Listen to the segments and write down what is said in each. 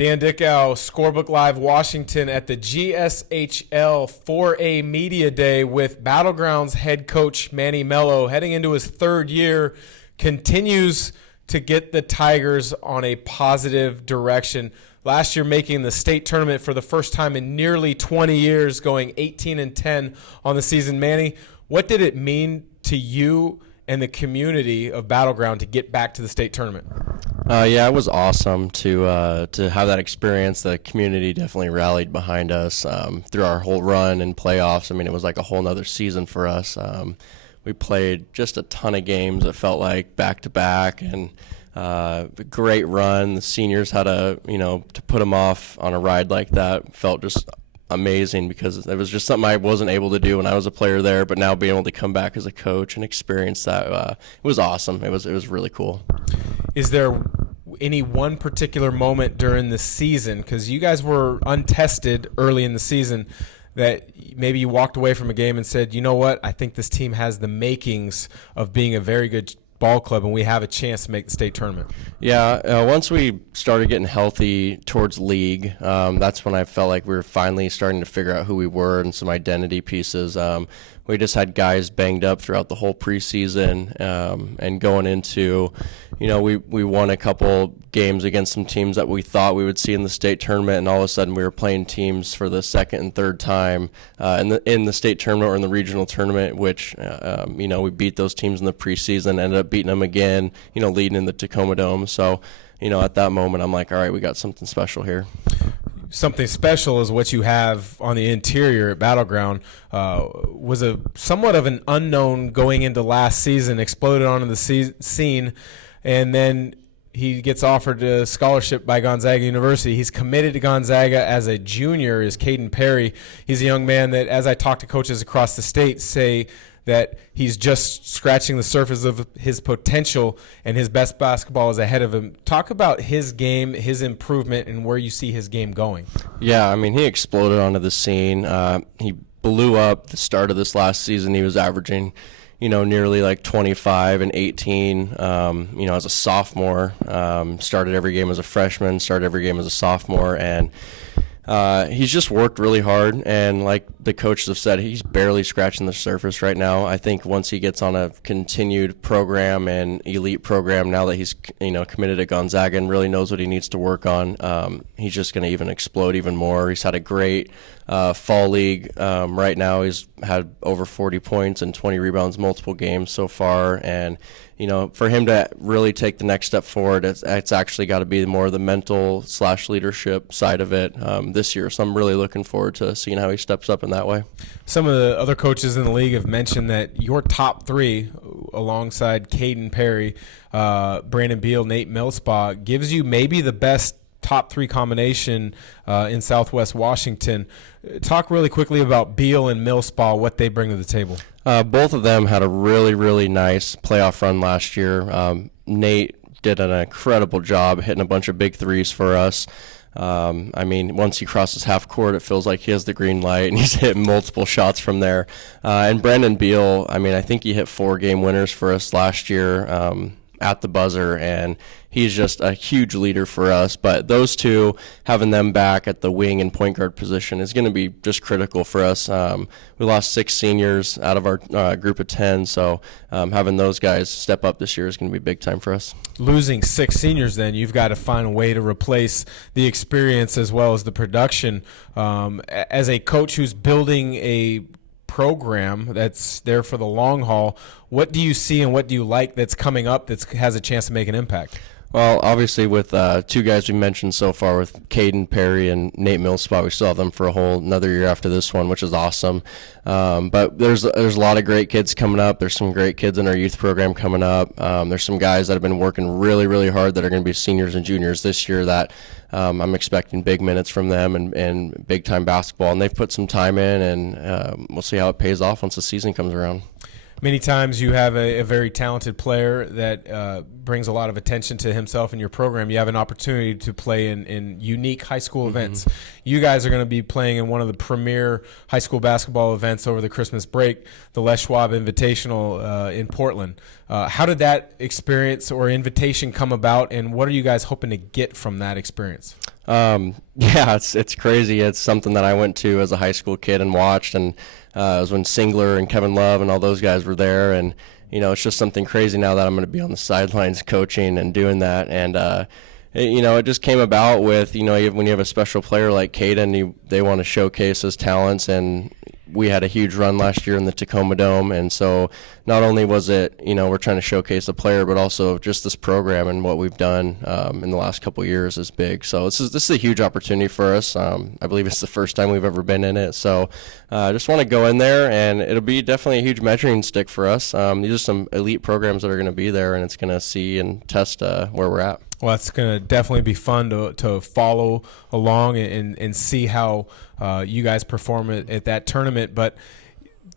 Dan Dickau, Scorebook Live Washington at the GSHL 4A Media Day with Battlegrounds head coach Manny Melo heading into his third year, continues to get the Tigers on a positive direction. Last year making the state tournament for the first time in nearly 20 years, going 18-10 on the season. Manny, what did it mean to you and the community of Battleground to get back to the state tournament? Yeah, it was awesome to have that experience. The community definitely rallied behind us through our whole run and playoffs. I mean, it was like a whole nother season for us. We played just a ton of games. It felt like back-to-back, and a great run. The seniors had to put them off on a ride like that felt just amazing, because it was just something I wasn't able to do when I was a player there, but now being able to come back as a coach and experience that, it was awesome. It was really cool. Is there any one particular moment during the season, because you guys were untested early in the season, that maybe you walked away from a game and said, you know what, I think this team has the makings of being a very good ball club and we have a chance to make the state tournament? Yeah, once we started getting healthy towards league, that's when I felt like we were finally starting to figure out who we were and some identity pieces. We just had guys banged up throughout the whole preseason, and going into, we won a couple games against some teams that we thought we would see in the state tournament, and all of a sudden we were playing teams for the second and third time in the state tournament or in the regional tournament, which, we beat those teams in the preseason, ended up beating them again, leading in the Tacoma Dome. So, at that moment, I'm like, all right, we got something special here. Something special is what you have on the interior at Battleground. Was a somewhat of an unknown going into last season, exploded onto the scene, and then he gets offered a scholarship by Gonzaga University. He's committed to Gonzaga as a junior, is Caden Perry. He's a young man that, as I talk to coaches across the state, say that he's just scratching the surface of his potential and his best basketball is ahead of him. Talk about his game, his improvement, and where you see his game going. Yeah, I mean, he exploded onto the scene. He blew up the start of this last season. He was averaging, nearly like 25 and 18, as a sophomore. Started every game as a freshman, started every game as a sophomore, and he's just worked really hard, and like the coaches have said, he's barely scratching the surface right now. I think once he gets on a continued program and elite program, now that he's committed to Gonzaga and really knows what he needs to work on, he's just going to even explode even more. He's had a great fall league. Right now he's had over 40 points and 20 rebounds multiple games so far, and for him to really take the next step forward, it's actually got to be more of the mental / leadership side of it this year. So I'm really looking forward to seeing how he steps up in that way. Some of the other coaches in the league have mentioned that your top three, alongside Caden Perry, Brandon Beal, Nate Millspaw, gives you maybe the best top three combination in Southwest Washington. Talk really quickly about Beal and Millspaw, what they bring to the table. Both of them had a really, really nice playoff run last year. Nate did an incredible job hitting a bunch of big threes for us. Once he crosses half court, it feels like he has the green light, and he's hitting multiple shots from there. And Brandon Beal, I think he hit 4 game winners for us last year at the buzzer, and he's just a huge leader for us. But those two, having them back at the wing and point guard position is going to be just critical for us. We lost 6 seniors out of our group of 10, so having those guys step up this year is going to be big time for us. Losing 6 seniors, then you've got to find a way to replace the experience as well as the production. As a coach who's building a program that's there for the long haul, what do you see and what do you like that's coming up that has a chance to make an impact? Well, obviously with 2 guys we mentioned so far, with Caden Perry and Nate Millspaw, we still have them for a whole another year after this one, which is awesome. But there's a lot of great kids coming up. There's some great kids in our youth program coming up. There's some guys that have been working really, really hard that are going to be seniors and juniors this year that I'm expecting big minutes from them and big-time basketball. And they've put some time in, and we'll see how it pays off once the season comes around. Many times you have a very talented player that brings a lot of attention to himself in your program. You have an opportunity to play in unique high school events. You guys are going to be playing in one of the premier high school basketball events over the Christmas break, the Les Schwab Invitational in Portland. How did that experience or invitation come about, and what are you guys hoping to get from that experience? Yeah, it's crazy. It's something that I went to as a high school kid and watched, and it was when Singler and Kevin Love and all those guys were there, and it's just something crazy now that I'm going to be on the sidelines coaching and doing that, and it just came about with when you have a special player like Caden, they want to showcase his talents, and we had a huge run last year in the Tacoma Dome, and so not only was it we're trying to showcase the player, but also just this program and what we've done in the last couple of years is big. So this is a huge opportunity for us. I believe it's the first time we've ever been in it. So I just want to go in there, and it'll be definitely a huge measuring stick for us. These are some elite programs that are going to be there, and it's going to see and test where we're at. Well, it's going to definitely be fun to follow along and see how you guys perform at that tournament. But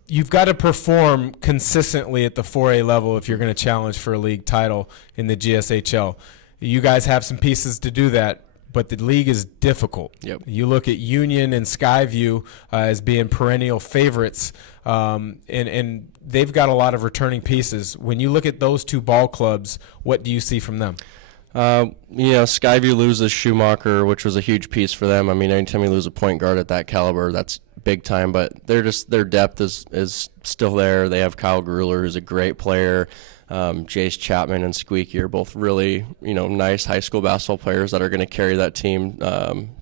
you've got to perform consistently at the 4A level if you're going to challenge for a league title in the GSHL. You guys have some pieces to do that, but the league is difficult. Yep. You look at Union and Skyview as being perennial favorites, and they've got a lot of returning pieces. When you look at those two ball clubs, what do you see from them? Skyview loses Schumacher, which was a huge piece for them. I mean, anytime you lose a point guard at that caliber, that's big time. But their depth is still there. They have Kyle Grueller, who's a great player. Jace Chapman and Squeaky are both really nice high school basketball players that are going to carry that team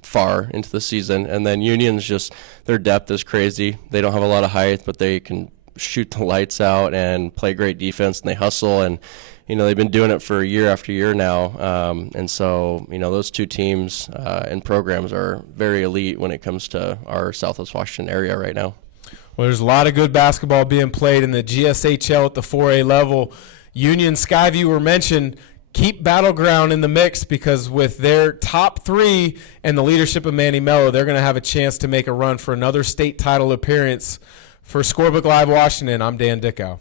far into the season. And then Union's just their depth is crazy. They don't have a lot of height, but they can shoot the lights out and play great defense, and they hustle, and they've been doing it for year after year now, and so those two teams and programs are very elite when it comes to our Southwest Washington area right now. Well, there's a lot of good basketball being played in the GSHL at the 4A level. Union, Skyview were mentioned. Keep Battleground in the mix, because with their top three and the leadership of Manny Melo, they're going to have a chance to make a run for another state title appearance. For Scorebook Live Washington, I'm Dan Dickau.